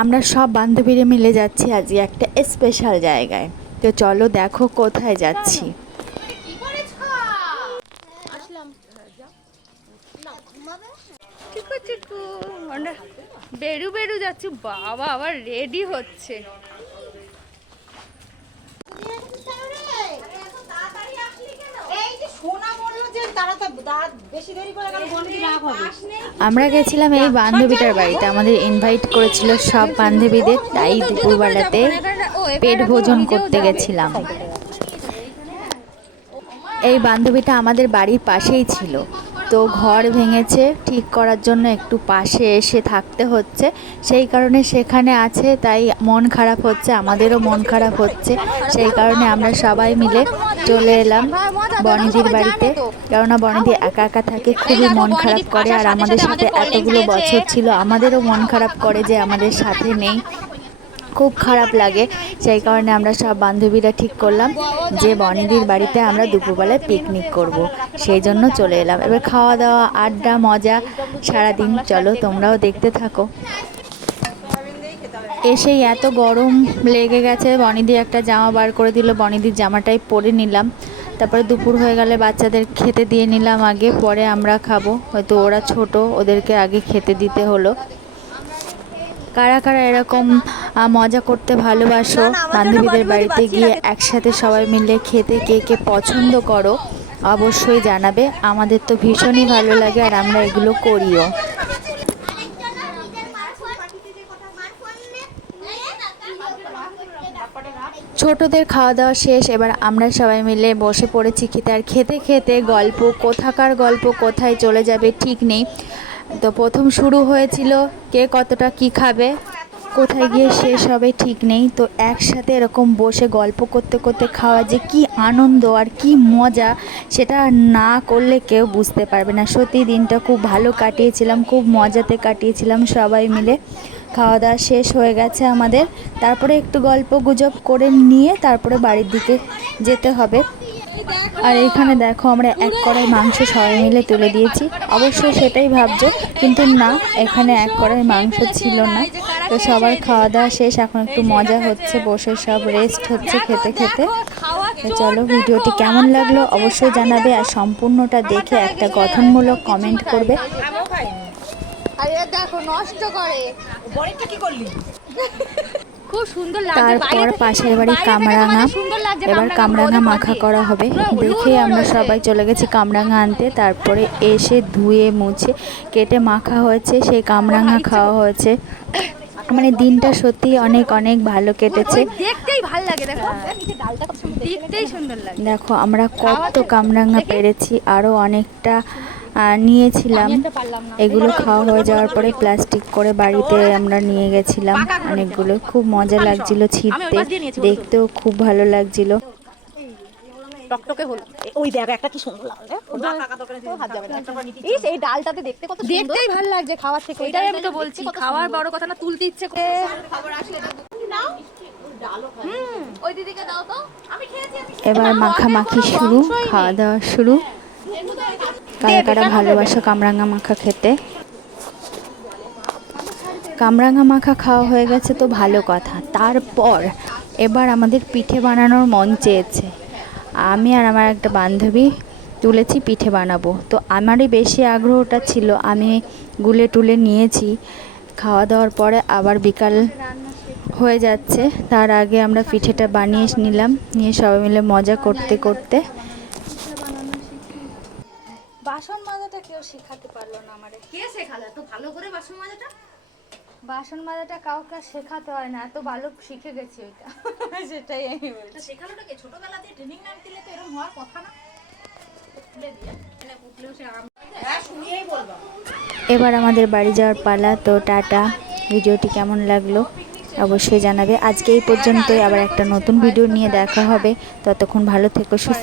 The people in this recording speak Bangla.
আমরা সব বান্ধবীরা মিলে যাচ্ছি আজকে একটা স্পেশাল জায়গায়। তো চলো দেখো কোথায় যাচ্ছি। চিকু চিকু আমরা বেরু বেরু যাচ্ছি। বাবা আবার রেডি হচ্ছে। আমরা গেছিলাম এই বান্ধবীটার বাড়িতে, আমাদের ইনভাইট করেছিল সব বান্ধবীদের, তাই দুপুরবেলাতে পেট ভোজন করতে গেছিলাম। এই বান্ধবীটা আমাদের বাড়ির পাশেই ছিল, তো ঘর ভেঙেছে, ঠিক করার জন্য একটু পাশে এসে থাকতে হচ্ছে, সেই কারণে সেখানে আছে। তাই মন খারাপ হচ্ছে, আমাদেরও মন খারাপ হচ্ছে, সেই কারণে আমরা সবাই মিলে চলে এলাম বনিদির বাড়িতে। কেননা বনিদি একা একা থাকে, খুবই মন খারাপ করে, আর আমাদের সাথে এতগুলো বছর ছিল, আমাদেরও মন খারাপ করে যে আমাদের সাথে নেই, খুব খারাপ লাগে। সেই কারণে আমরা সব বান্ধবীরা ঠিক করলাম যে বনিদির বাড়িতে আমরা দুপুরবেলায় পিকনিক করব। সেই জন্য চলে এলাম। এবার খাওয়া দাওয়া, আড্ডা, মজা সারাদিন। চলো তোমরাও দেখতে থাকো। এসেই এত গরম লেগে গেছে, বনিদি একটা জামা বার করে দিল, বনিদির জামাটাই পরে নিলাম। তারপরে দুপুর হয়ে গেলে বাচ্চাদের খেতে দিয়ে নিলাম আগে, পরে আমরা খাবো। হয়তো ওরা ছোট, ওদেরকে আগে খেতে দিতে হলো। কারা কারা এরকম মজা করতে ভালোবাসো, বান্ধবীদের বাড়িতে গিয়ে একসাথে সবাই মিলে খেতে কে কে পছন্দ করো অবশ্যই জানাবে। আমাদের তো ভীষণই ভালো লাগে, আর আমরা এগুলো করিও। ছোটদের খাওয়া দাওয়া শেষ, এবার আমরা সবাই মিলে বসে পড়েছি খেতে। আর খেতে খেতে গল্প, কোথাকার গল্প কোথায় চলে যাবে ঠিক নেই। তো প্রথম শুরু হয়েছিল কে কতটা কি খাবে, কোথায় গিয়ে শেষ হবে ঠিক নেই। তো একসাথে এরকম বসে গল্প করতে করতে খাওয়া যে কি আনন্দ আর কি মজা, সেটা না করলে কেউ বুঝতে পারবে না। সত্যি দিনটা খুব ভালো কাটিয়েছিলাম, খুব মজাতে কাটিয়েছিলাম সবাই মিলে। খাওয়া দাওয়া শেষ হয়ে গেছে আমাদের, তারপরে একটু গল্প গুজব করে নিয়ে তারপরে বাড়ির দিকে যেতে হবে। আর এইখানে দেখো আমরা এক কড়াই মাংস সবাই মিলে তুলে দিয়েছি। অবশ্যই সেটাই ভাবছো, কিন্তু না, এখানে এক কড়াই মাংস ছিল না। তো সবার খাওয়া দাওয়া শেষ, এখন একটু মজা হচ্ছে, বসে সব রেস্ট হচ্ছে খেতে খেতে। তো চলো, ভিডিওটি কেমন লাগলো অবশ্যই জানাবে, আর সম্পূর্ণটা দেখে একটা গঠনমূলক কমেন্ট করবে। দেখো নষ্ট করে, খুব সুন্দর লাগছে। তারপর পাশের বাড়ি কামরাঙা, এবার কামরাঙা মাখা করা হবে। দেখে আমরা সবাই চলে গেছি কামরাঙা আনতে। তারপরে এসে ধুয়ে মুছে কেটে মাখা হয়েছে, সেই কামরাঙা খাওয়া হয়েছে। মানে দিনটা সত্যি অনেক অনেক ভালো কেটেছে। দেখতেই ভালো লাগে, দেখো দেখতেই সুন্দর লাগে। দেখো আমরা কত কামরাঙা পেরেছি, আরও অনেকটা নিয়েছিলাম। এগুলো খাওয়া হয়ে যাওয়ার পরে প্লাস্টিক করে বাড়িতে আমরা নিয়ে গেছিলাম অনেকগুলো। খুব মজা লাগছিল ছিঁড়তে, দেখতেও খুব ভালো লাগছিল। টকটকে হলো, ওই দেখো একটা কি সুন্দর লাগছে, এই ডালটাতে দেখতে কত সুন্দর, দেখতেই ভালো লাগছে খাওয়ার থেকে। এটাই আমি তো বলছি, খাওয়ার বড় কথা না, তুলতে ইচ্ছে করে। ওই দিদিকে দাও তো, আমি খেয়েছি। এবার মাখামাখি শুরু, খাওয়া দাওয়া শুরু। কারা কারা ভালোবাসো কামরাঙা মাখা খেতে। কামরাঙা মাখা খাওয়া হয়ে গেছে তো ভালো কথা। তারপর এবার আমাদের পিঠে বানানোর মন চেয়েছে। আমি আর আমার একটা বান্ধবী তুলেছি পিঠে বানাবো। তো আমারই বেশি আগ্রহটা ছিল, আমি গুলে টুলে নিয়েছি। খাওয়া দাওয়ার পরে আবার বিকাল হয়ে যাচ্ছে, তার আগে আমরা পিঠেটা বানিয়ে নিলাম, নিয়ে সবাই মিলে মজা করতে করতে। বাসন মাজাটা কেউ শেখাতে পারলো না আমারে। কে শেখালো এত ভালো করে বাসন মাজাটা? বাসন মাজাটা কাউকে শেখাতে হয় না, এত ভালো শিখে গেছি ওইটা। সেটাই আমি বলছি। শেখালোটা কে? ছোটবেলাতে ট্রেনিং না দিলে তো এরকম হওয়ার কথা না। এবার আমাদের বাড়ি যাওয়ার পালা। তো টাটা। ভিডিওটি কেমন লাগলো অবশ্যই জানাবে। আজকে এই পর্যন্তই, আবার একটা নতুন ভিডিও নিয়ে দেখা হবে। ততক্ষণ ভালো থেকো, সুস্থ